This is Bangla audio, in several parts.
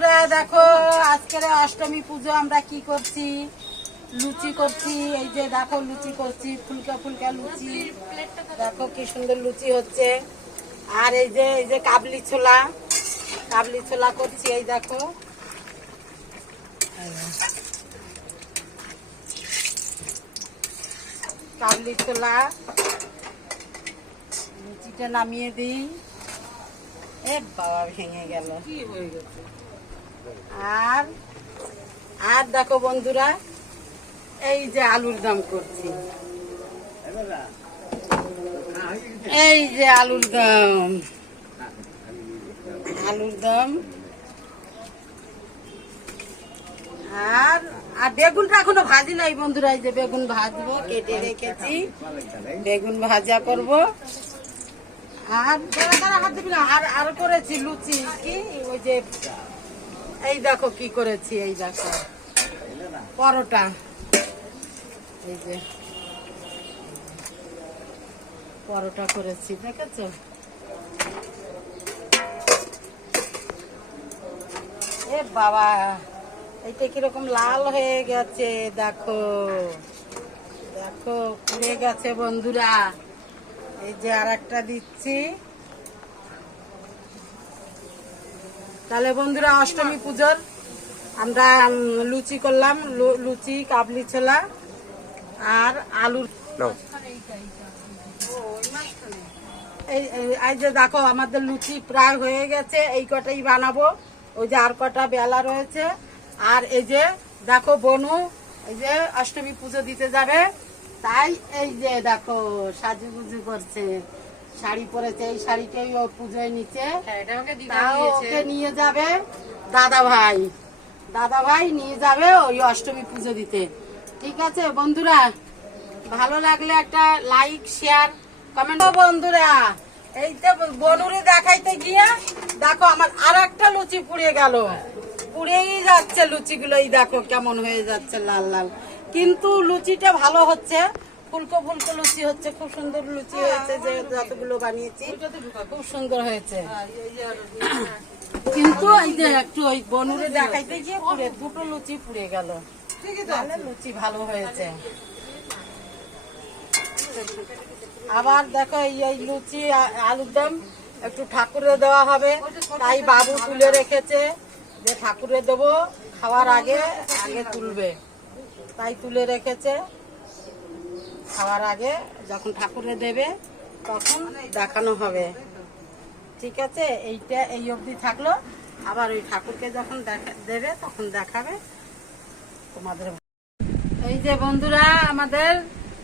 বন্ধুরা, দেখো, আজকের অষ্টমী পুজো আমরা কি করছি? লুচি করছি, এই যে দেখো লুচি করছি, ফুলকা ফুলকা লুচি। দেখো কি সুন্দর লুচি হচ্ছে। আর এই যে এই যে কাবলি ছোলা কাবলি ছোলা করছি, এই দেখো। কাবলি ছোলা। লুচিটা নামিয়ে দিই। এ বাবা, ভেঙে গেল। কি হয়ে গেছে? আর আর দেখো বন্ধুরা, এই যে আলুর দাম করছি। এই যে আলুর দাম। আলুর দাম। আর আর বেগুনটা এখনও ভাজি নাই বন্ধুরা, এই যে বেগুন ভাজবো, কেটে রেখেছি। বেগুন ভাজা করব। আর। আর আর করেছি লুচি, কি? ওই যে এই দেখো কি করেছি, এই দেখো। পরোটা। এই যে। পরোটা করেছি, দেখেছ? এ বাবা, এইটা কীরকম লাল হয়ে গেছে, দেখো। দেখো, পুড়ে গেছে বন্ধুরা। এই যে আর দিচ্ছি। তাহলে বন্ধুরা অষ্টমী পুজোর আমরা লুচি করলাম লুচি কাবলি ছোলা আর আলুর এই যে দেখো আমাদের লুচি প্রায় হয়ে গেছে এই কটাই বানাবো। ওই যে আর কটা বেলা রয়েছে। আর এই যে দেখো বনু এই যে অষ্টমী পুজো দিতে যাবে। তাই এই যে দেখো সাজুগুজু করছে। শাড়ি পরেছে এই শাড়িটাই ও পুজোয় নিচে হ্যাঁ ওকে নিয়ে যাবে দাদা ভাই। দাদা ভাই নিয়ে যাবে ওই অষ্টমী পুজো দিতে। ঠিক আছে বন্ধুরা ভালো লাগলে একটা লাইক শেয়ার কমেন্ট বন্ধুরা এই তো বনুরে দেখাইতে গিয়ে দেখো আমার আর একটা লুচি পুড়ে গেল। পুড়েই যাচ্ছে লুচিগুলো এই দেখো কেমন হয়ে যাচ্ছে লাল লাল। কিন্তু লুচিটা ভালো হচ্ছে। ফুলকো ফুলকো লুচি হচ্ছে খুব সুন্দর লুচি হয়েছে যে যতগুলো বানিয়েছি খুব সুন্দর হয়েছে। কিন্তু এই যে একটু ওই বনুরে দেখাইতে গিয়ে পুড়ে দুটো লুচি পুড়ে গেল। তাহলে লুচি ভালো হয়েছে। আবার দেখো এই লুচি আলুর দম একটু ঠাকুরে দেওয়া হবে। তাই বাবু তুলে রেখেছে যে ঠাকুরে দেবো খাওয়ার আগে আগে তুলবে। তাই তুলে রেখেছে। খাওয়ার আগে যখন ঠাকুরে দেবে, তখন দেখানো হবে। ঠিক আছে? এইটা এই অবধি থাকল। আবার ওই ঠাকুরকে যখন দেবে, তখন দেখাবে তোমাদের এই যে বন্ধুরা, আমাদের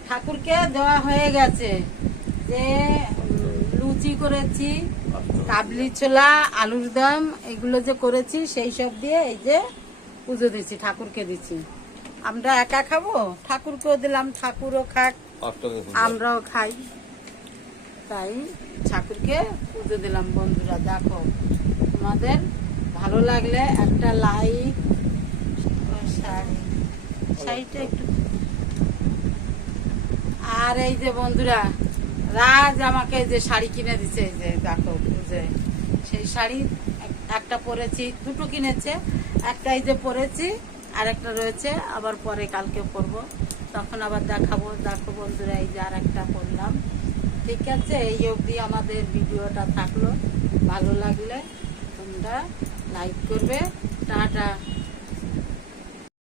ঠাকুরকে দেওয়া হয়ে গেছে যে লুচি করেছি, কাবলি ছোলা, আলুর দম, এগুলো যে করেছি, সেই সব দিয়ে এই যে পুজো দিচ্ছি, ঠাকুরকে দিচ্ছি। আমরা একা খাব? ঠাকুরকেও দিলাম ঠাকুরও খাক আমরাও খাই। তাই ঠাকুরকে পুজো দিলাম বন্ধুরা দেখো। তোমাদের ভালো লাগলে একটা লাইক শাড়ি। শাড়িটা একটু আর এই যে বন্ধুরা রাজ আমাকে যে শাড়ি কিনে দিছে এই যে দেখো পুজোয় সেই শাড়ি একটা পরেছি দুটো কিনেছে একটা এই যে পরেছি আর একটা রয়েছে, আবার পরে কালকে পরবো তখন আবার দেখাবো, দেখো বন্ধুরা, এই যে আর একটা পরলাম ঠিক আছে, এই অবধি আমাদের ভিডিওটা থাকল। ভালো লাগলে তোমরা লাইক করবে। টাটা।